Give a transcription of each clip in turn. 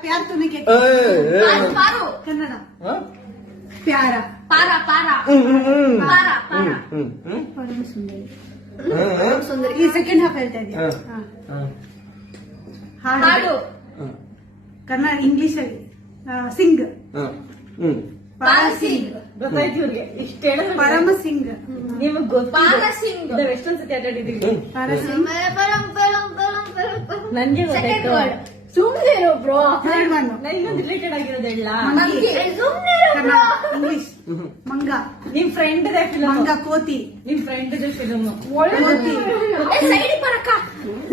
प्यार तुम्हें कन्नड़ प्यार पारा पारा पारा पारा परम सुंदरी ಈ ಸೆಕೆಂಡ್ ಹಾಫ್ ಹೇಳ್ತಾ ಇದೀಯ ಹಾಡು ಕನ್ನಡ ಇಂಗ್ಲಿಷ್ ಅಲ್ಲಿ ಸಿಂಗ್ ಪಾರ ಸಿಂಗ್ ಗೊತ್ತಾಯ್ತು ಇವ್ರಿಗೆ ಇಷ್ಟ ಹೇಳಿದ್ರೆ ಪರಮ ಸಿಂಗ್ ನಿಮಗೆ ಗೊತ್ತು ಪಾರ ಸಿಂಗ್ ನಾವು ಎಷ್ಟೊಂದು ಸತಿ ಆಟಾಡಿದೀವಿ ಪಾರ ಸಿಂಗ್ ಪರಂ ಪರಂ ಪರಂ ಪರಂ ನನಗೆ ಗೊತ್ತಾಯ್ತು ಸುಮ್ಮನೆ ಇರೋ ಬ್ರೋ ನಾನು ಇನ್ನೊಂದು ರಿಲೇಟೆಡ್ ಆಗಿರೋದು ಹೇಳ ಇಂಗ್ಲಿಷ್ ಮಂಗ ನಿಮ್ ಫ್ರೆಂಡ್ ಇದೆ ಫಿಲಮ್ ಮಂಗ ಕೋತಿ ನಿಮ್ ಫ್ರೆಂಡ್ ಇದೆ ಫಿಲಮ್ ಕೋತಿ ಸೈಡ್ ಬರಕ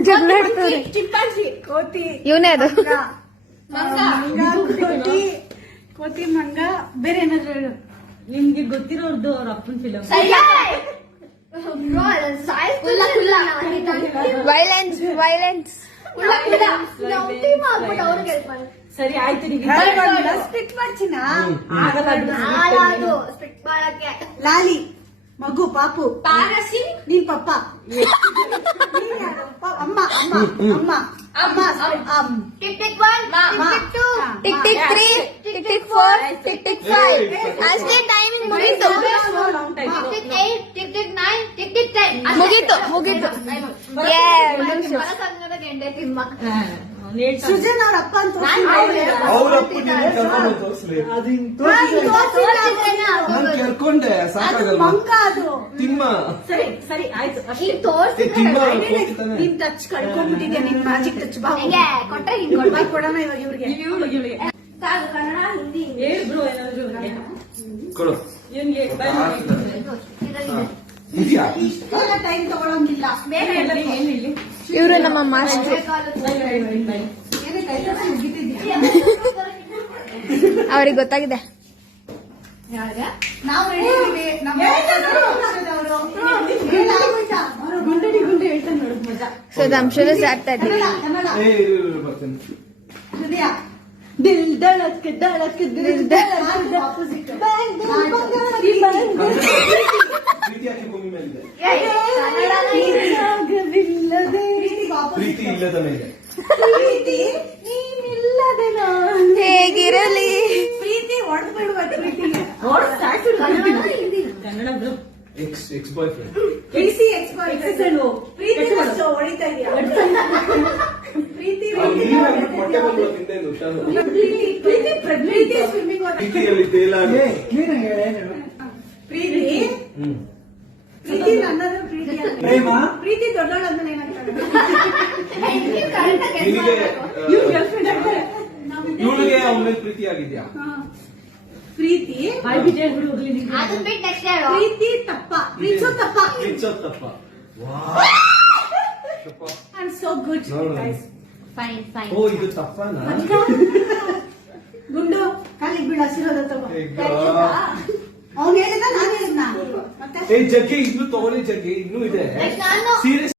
ಜಗಳಾಡ್ತಾರೆ ಚಿಂಪಾಂಜಿ ಕೋತಿ ಇವನೇ ಅದು ಮಂಗ ಕೋತಿ ಕೋತಿ ಮಂಗ ಬೇರೆ ಏನಾದ್ರು ಹೇಳು ನಿಮ್ಗೆ ಗೊತ್ತಿರೋರ್ದು ಅವ್ರ ಅಪ್ಪನ ಫಿಲಮ್ ವೈಲೆನ್ಸ್ ವೈಲೆನ್ಸ್ ಸರಿ ಆಯ್ತು ಸ್ಪಿಟ್ ಮಾಡ್ಚಿನ ಲಾಲಿ ಮಗು ಪಾಪು ಪಾರಸಿ ನೀನ್ ಪಪ್ಪ ಅಮ್ಮ ಅಮ್ಮ ಅಮ್ಮ ಅಮ್ಮ tick tick 1 tick tick 2 tick tick 3 tick tick 4 tick tick 5 ಅಷ್ಟೇ ಟೈಮಿಂಗ್ ಮುಗೀತು tick tick 8 tick tick 9 tick tick 10 ಮುಗೀತು ಮುಗೀತು ಸೃಜನ್ ಅವ್ರ ಅಪ್ಪ ಅಂತ ಕರ್ಕೊಂಡೆ ಮಂಗ ಅದು ತಿಮ್ಮ ಸರಿ ಸರಿ ಆಯ್ತು ನೀನ್ ಟಚ್ ಕಳ್ಕೊಂಡ್ಬಿಟ್ಟಿದ್ಯಾ ನಿನ್ ಮ್ಯಾಜಿಕ್ ಟಚ್ ಕೊಟ್ರೆ ಹಿಂಗ್ ಕೊಡೋಣ ಇವಾಗ ಇವ್ರಿಗೆ ಕನ್ನಡ ಹಿಂದಿ ಹೇಳ್ರು ಏನಾದ್ರು ಕೊಡು ಇವನ್ಗೆ ಇಷ್ಟೆಲ್ಲ ಟೈಮ್ ತಗೊಳಂಗಿಲ್ಲ ಬೇರೆ ಏನಿಲ್ಲ ಇವರು ನಮ್ಮ ಮಾಸ್ಟರ್ ಅವ್ರಿಗೆ ಗೊತ್ತಾಗಿದೆ ನಾವು ಗುಂಡಡಿ ಗುಂಡೆ ಹೇಳ್ತಾನೆ ನೋಡು ಮಜಾ ಸೊ ದಂಶದ ಸಾರ್ತಾ ಇದ್ದೀವಿ ಹೃದಯ ದಿಲ್ ಧಡಕ್ ಧಡಕ್ ದಿಲ್ ಧಡಕ್ ಆಪೋಸಿಟ್ ಪ್ರೀತಿ ಇಲ್ಲದ ಮೇಲೆ ಪ್ರೀತಿ ನೀನಿಲ್ಲದೆ ಹೇಗಿರಲಿ ಪ್ರೀತಿ ಹೊಡೆದು ಬಿಡುವ ಪ್ರೀತಿಗೆ ಕನ್ನಡ ಎಕ್ಸ್ ಬಾಯ್ ಫ್ರೆಂಡ್ ಪ್ರೀತಿ ಎಕ್ಸ್ಪರ್ಟ್ ಪ್ರೀತಿ ಹೊಡಿತಾ ಇದೆಯಾ ಪ್ರೀತಿ ಪ್ರೀತಿ ಸ್ವಿಮ್ಮಿಂಗ್ ಪ್ರೀತಿಯಲ್ಲಿ ತೇಲಾಡಿ ಪ್ರೀತಿ ಪ್ರೀತಿ ನನ್ನದು ಪ್ರೀತಿ ಪ್ರೀತಿ ದೊಡ್ಡವಳಂದ್ರೆ ಏನಂತಾರೆ ಇವಳಿಗೆ ಅವನ ಪ್ರೀತಿ ಆಗಿದ್ಯಾ ಪ್ರೀತಿ ಪ್ರೀತಿ ತಪ್ಪ ಪ್ರೀತಿಸೋ ತಪ್ಪ ತಪ್ಪ I am so good fine fine ಓ ಇದು ತಪ್ಪನಾ ಗುಂಡು ಕಾಲಿಗೆ ಬೀಳ ಹಸಿರೋದ ತಗೋ ಅವ್ನು ಹೇಳಿದ ನಾನು ಹೇಳಿದ್ನ ಮತ್ತೆ ಜಗ್ಗಿ ಇನ್ನು ತಗೊಳ್ಳಿ ಜಗ್ಗಿ ಇನ್ನೂ ಇದೆ ನಾನು ಸೀರಿಯಸ್